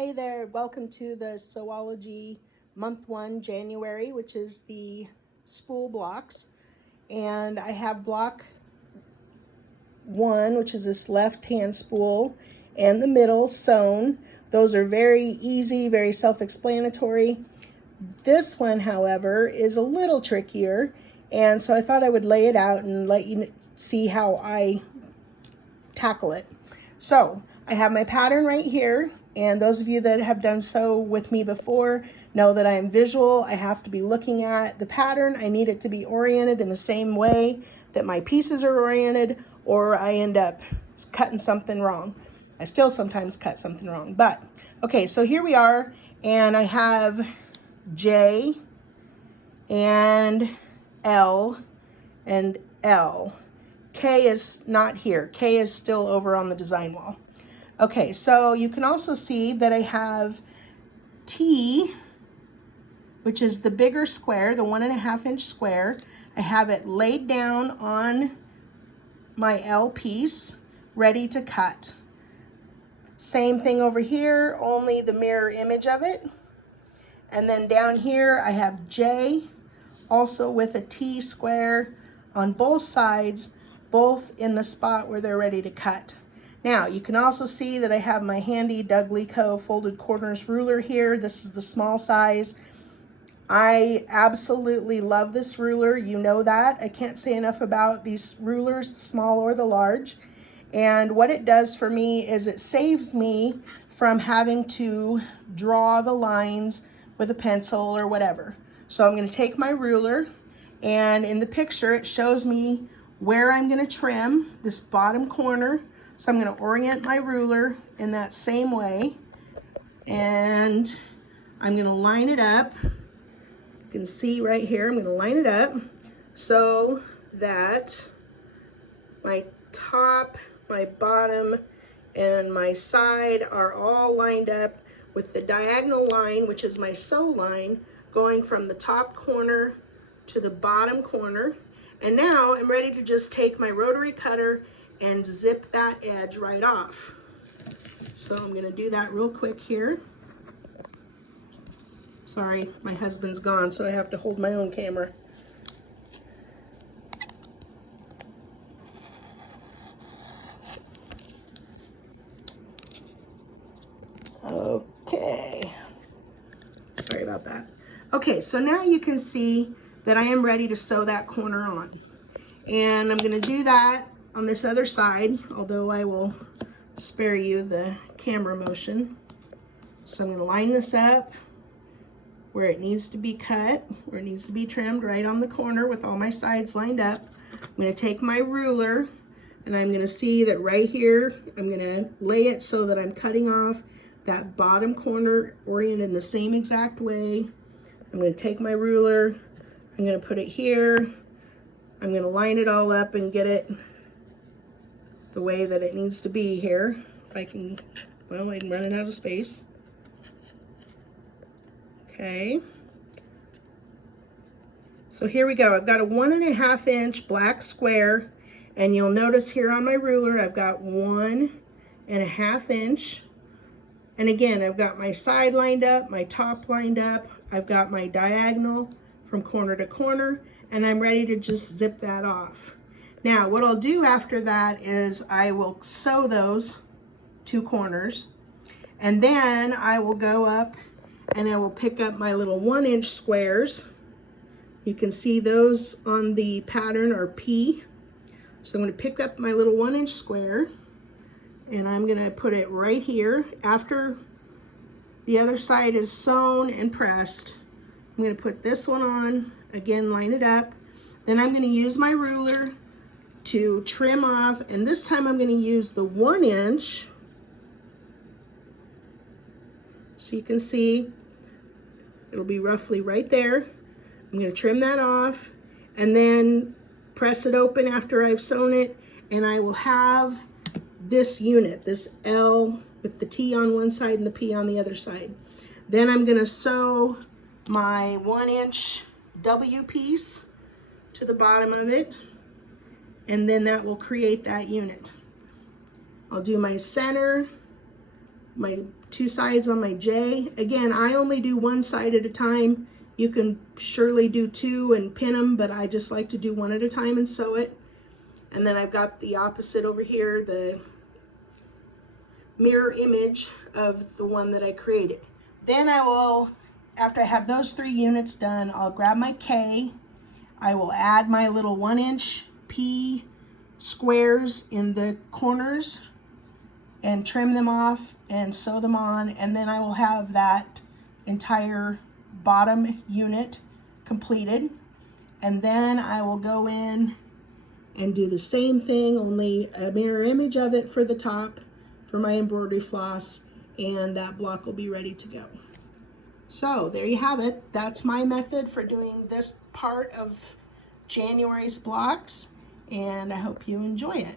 Hey there, welcome to the Sewology month 1, January, which is the spool blocks. And I have block 1, which is this left-hand spool, and the middle sewn. Those are very easy, very self-explanatory. This one, however, is a little trickier, and so I thought I would lay it out and let you see how I tackle it. So I have my pattern right here. And those of you that have done so with me before know that I am visual. I have to be looking at the pattern. I need it to be oriented in the same way that my pieces are oriented, or I end up cutting something wrong. I still sometimes cut something wrong, but okay, so here we are, and I have J and L and L. K is not here. K is still over on the design wall. Okay, so you can also see that I have T, which is the bigger square, the 1.5 inch square. I have it laid down on my L piece, ready to cut. Same thing over here, only the mirror image of it. And then down here I have J, also with a T square on both sides, both in the spot where they're ready to cut. Now, you can also see that I have my handy Leko folded corners ruler here. This is the small size. I absolutely love this ruler. You know that. I can't say enough about these rulers, the small or the large. And what it does for me is it saves me from having to draw the lines with a pencil or whatever. So I'm going to take my ruler, and in the picture it shows me where I'm going to trim this bottom corner. So I'm going to orient my ruler in that same way, and I'm going to line it up. You can see right here, I'm going to line it up so that my top, my bottom, and my side are all lined up with the diagonal line, which is my sew line, going from the top corner to the bottom corner. And now I'm ready to just take my rotary cutter and zip that edge right off. So I'm gonna do that real quick here. Sorry, my husband's gone, so I have to hold my own camera. Okay, sorry about that. Okay, so now you can see that I am ready to sew that corner on. And I'm gonna do that on this other side, although I will spare you the camera motion. So I'm going to line this up where it needs to be cut, where it needs to be trimmed, right on the corner with all my sides lined up. I'm going to take my ruler, and I'm going to see that right here, I'm going to lay it so that I'm cutting off that bottom corner oriented in the same exact way. I'm going to take my ruler, I'm going to put it here, I'm going to line it all up and get it the way that it needs to be here. If I can, well, I'm running out of space. Okay. So here we go. I've got a 1.5 inch black square, and you'll notice here on my ruler, I've got 1.5 inch. And again, I've got my side lined up, my top lined up. I've got my diagonal from corner to corner, and I'm ready to just zip that off. Now, what I'll do after that is I will sew those 2 corners, and then I will go up and I will pick up my little 1 inch squares. You can see those on the pattern are P. So I'm going to pick up my little 1 inch square, and I'm going to put it right here. After the other side is sewn and pressed, I'm going to put this one on, again, line it up. Then I'm going to use my ruler to trim off, and this time I'm going to use the 1 inch. So you can see it'll be roughly right there. I'm going to trim that off and then press it open after I've sewn it, and I will have this unit, this L with the T on one side and the P on the other side. Then I'm going to sew my 1 inch W piece to the bottom of it, and then that will create that unit. I'll do my center, my 2 sides on my J. Again, I only do 1 side at a time. You can surely do 2 and pin them, but I just like to do 1 at a time and sew it. And then I've got the opposite over here, the mirror image of the one that I created. Then I will, after I have those 3 units done, I'll grab my K. I will add my little 1-inch P squares in the corners and trim them off and sew them on, and then I will have that entire bottom unit completed. And then I will go in and do the same thing, only a mirror image of it for the top for my embroidery floss, and that block will be ready to go. So there you have it. That's my method for doing this part of January's blocks, and I hope you enjoy it.